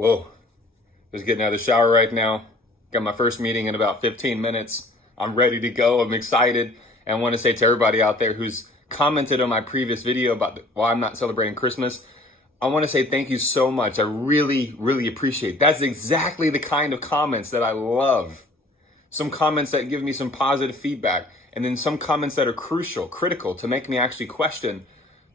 Whoa, just getting out of the shower right now. Got my first meeting in about 15 minutes. I'm ready to go. I'm excited. And I want to say to everybody out there who's commented on my previous video about why I'm not celebrating Christmas, I want to say thank you so much. I really, really appreciate it. That's exactly the kind of comments that I love. Some comments that give me some positive feedback, and then some comments that are crucial, critical, to make me actually question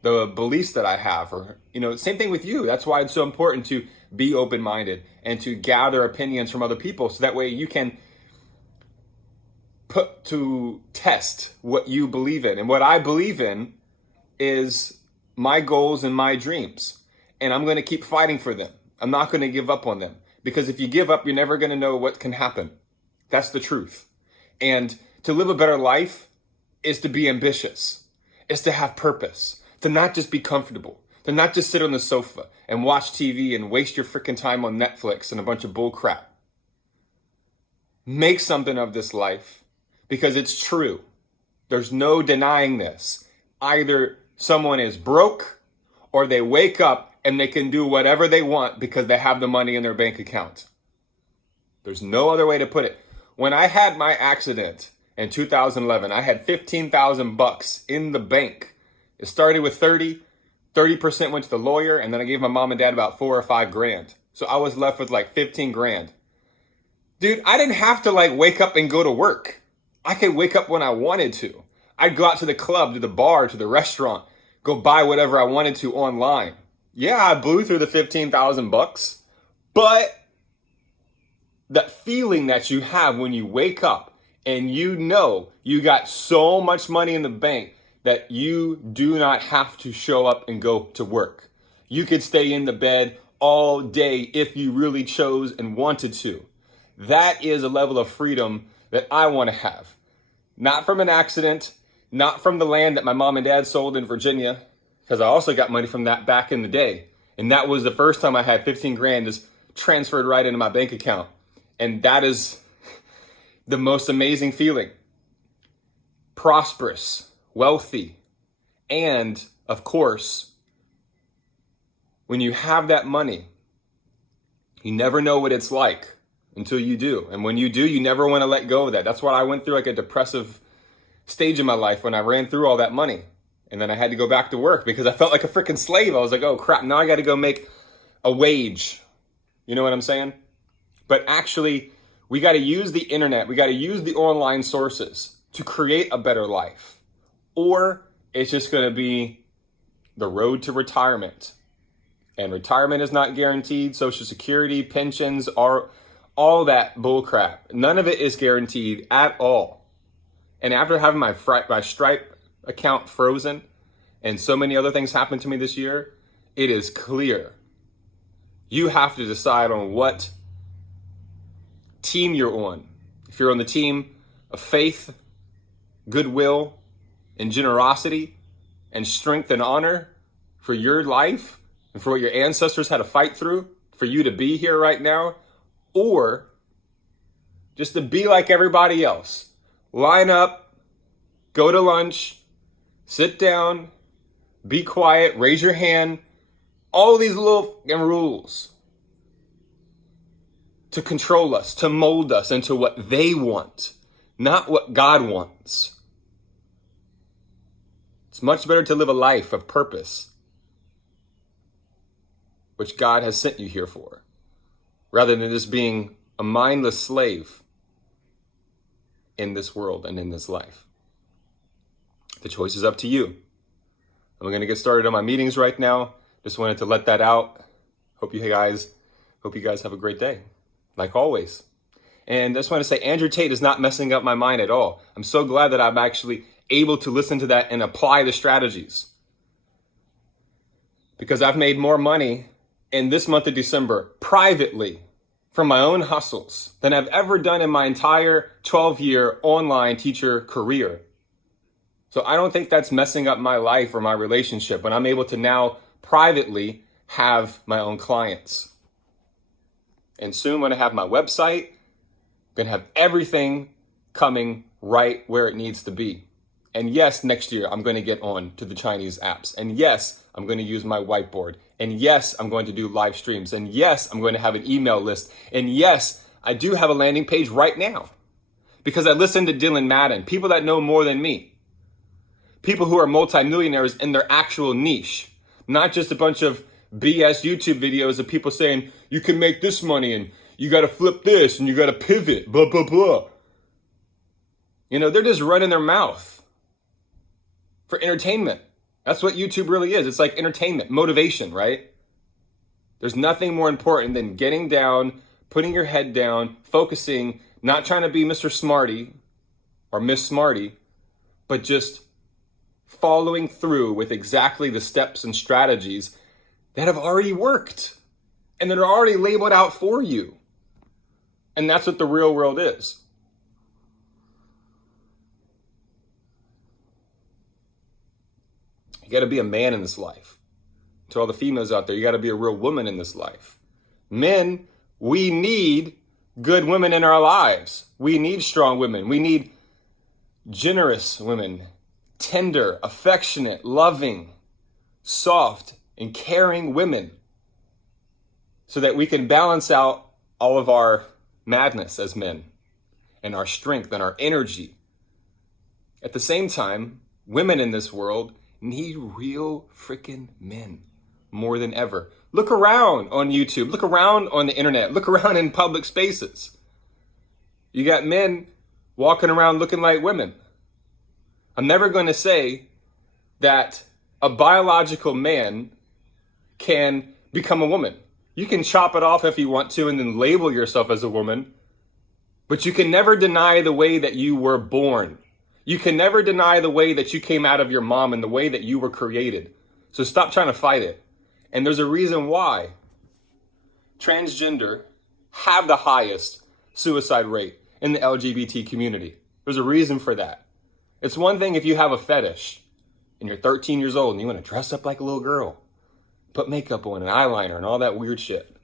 the beliefs that I have. Or, same thing with you. That's why it's so important to be open-minded and to gather opinions from other people, so that way you can put to test what you believe in. And what I believe in is my goals and my dreams. And I'm going to keep fighting for them. I'm not going to give up on them. Because if you give up, you're never going to know what can happen. That's the truth. And to live a better life is to be ambitious. Is to have purpose. To not just be comfortable. To not just sit on the sofa and watch TV and waste your freaking time on Netflix and a bunch of bull crap. Make something of this life, because it's true. There's no denying this. Either someone is broke or they wake up and they can do whatever they want because they have the money in their bank account. There's no other way to put it. When I had my accident in 2011, I had $15,000 in the bank. It started with 30% went to the lawyer, and then I gave my mom and dad about $4 or $5 grand. So I was left with like 15 grand. Dude, I didn't have to wake up and go to work. I could wake up when I wanted to. I'd go out to the club, to the bar, to the restaurant, go buy whatever I wanted to online. Yeah, I blew through the $15,000, but that feeling that you have when you wake up and you know you got so much money in the bank that you do not have to show up and go to work. You could stay in the bed all day if you really chose and wanted to. That is a level of freedom that I want to have. Not from an accident, not from the land that my mom and dad sold in Virginia, because I also got money from that back in the day. And that was the first time I had 15 grand just transferred right into my bank account. And that is the most amazing feeling. Prosperous, wealthy, and of course, when you have that money, you never know what it's like until you do. And when you do, you never want to let go of that. That's why I went through a depressive stage in my life when I ran through all that money. And then I had to go back to work because I felt like a freaking slave. I was like, oh crap, now I got to go make a wage. You know what I'm saying? But actually, we got to use the internet. We got to use the online sources to create a better life. Or it's just going to be the road to retirement. And retirement is not guaranteed. Social Security, pensions, are all that bullcrap. None of it is guaranteed at all. And after having my Stripe account frozen and so many other things happened to me this year, it is clear. You have to decide on what team you're on. If you're on the team of faith, goodwill, and generosity, and strength and honor for your life and for what your ancestors had to fight through for you to be here right now, or just to be like everybody else. Line up, go to lunch, sit down, be quiet, raise your hand. All these little rules to control us, to mold us into what they want, not what God wants. It's much better to live a life of purpose, which God has sent you here for, rather than just being a mindless slave in this world and in this life. The choice is up to you. I'm going to get started on my meetings right now. Just wanted to let that out. Hope you guys have a great day, like always. And I just want to say, Andrew Tate is not messing up my mind at all. I'm so glad that I'm actually able to listen to that and apply the strategies. Because I've made more money in this month of December privately from my own hustles than I've ever done in my entire 12-year online teacher career. So I don't think that's messing up my life or my relationship when I'm able to now privately have my own clients. And soon when I have my website, I'm going to have everything coming right where it needs to be. And yes, next year I'm going to get on to the Chinese apps. And yes, I'm going to use my whiteboard. And yes, I'm going to do live streams. And yes, I'm going to have an email list. And yes, I do have a landing page right now because I listen to Dylan Madden, people that know more than me, people who are multimillionaires in their actual niche, not just a bunch of BS YouTube videos of people saying, you can make this money and you got to flip this and you got to pivot, blah, blah, blah. You know, they're just running their mouth for entertainment. That's what YouTube really is. It's like entertainment, motivation, right? There's nothing more important than getting down, putting your head down, focusing, not trying to be Mr. Smarty or Miss Smarty, but just following through with exactly the steps and strategies that have already worked and that are already labeled out for you. And that's what the real world is. You got to be a man in this life. To all the females out there, you got to be a real woman in this life. Men, we need good women in our lives. We need strong women. We need generous women, tender, affectionate, loving, soft, and caring women, so that we can balance out all of our madness as men and our strength and our energy. At the same time, women in this world need real freaking men more than ever. Look around on YouTube, look around on the internet, look around in public spaces. You got men walking around looking like women. I'm never going to say that a biological man can become a woman. You can chop it off if you want to and then label yourself as a woman, but you can never deny the way that you were born. You can never deny the way that you came out of your mom and the way that you were created. So stop trying to fight it. And there's a reason why transgender have the highest suicide rate in the LGBT community. There's a reason for that. It's one thing if you have a fetish and you're 13 years old and you want to dress up like a little girl, put makeup on and eyeliner and all that weird shit.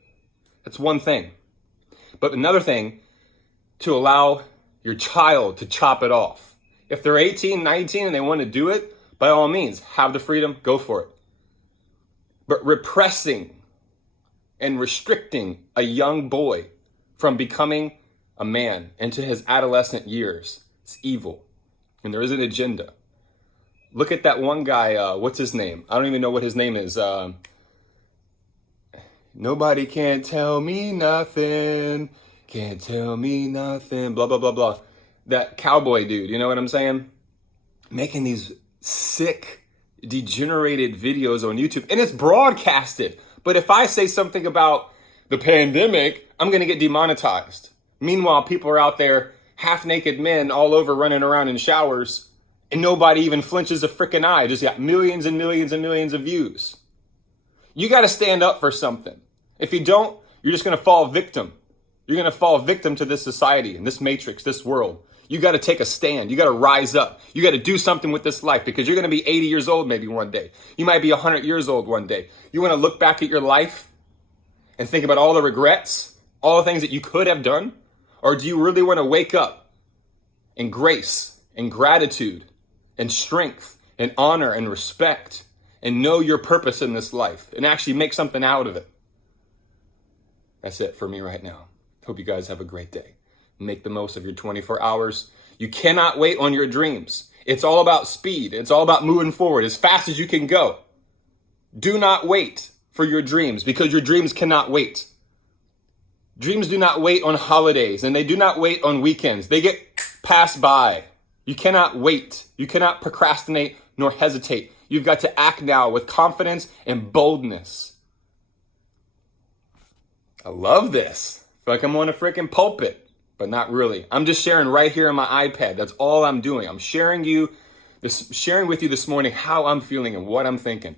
That's one thing. But another thing, to allow your child to chop it off. If they're 18, 19 and they want to do it, by all means, have the freedom, go for it. But repressing and restricting a young boy from becoming a man into his adolescent years, it's evil. And there is an agenda. Look at that one guy, what's his name? I don't even know what his name is. Nobody can tell me nothing, can't tell me nothing, blah, blah, blah, blah. That cowboy dude, you know what I'm saying? Making these sick, degenerated videos on YouTube, and it's broadcasted. But if I say something about the pandemic, I'm going to get demonetized. Meanwhile, people are out there, half-naked men all over running around in showers, and nobody even flinches a freaking eye. Just got millions and millions and millions of views. You got to stand up for something. If you don't, you're just going to fall victim. You're going to fall victim to this society and this matrix, this world. You got to take a stand. You got to rise up. You got to do something with this life because you're going to be 80 years old maybe one day. You might be 100 years old one day. You want to look back at your life and think about all the regrets, all the things that you could have done? Or do you really want to wake up in grace and gratitude and strength and honor and respect and know your purpose in this life and actually make something out of it? That's it for me right now. Hope you guys have a great day. Make the most of your 24 hours. You cannot wait on your dreams. It's all about speed. It's all about moving forward as fast as you can go. Do not wait for your dreams because your dreams cannot wait. Dreams do not wait on holidays and they do not wait on weekends. They get passed by. You cannot wait. You cannot procrastinate nor hesitate. You've got to act now with confidence and boldness. I love this. I feel like I'm on a freaking pulpit. But not really. I'm just sharing right here on my iPad. That's all I'm doing. I'm sharing with you this morning how I'm feeling and what I'm thinking.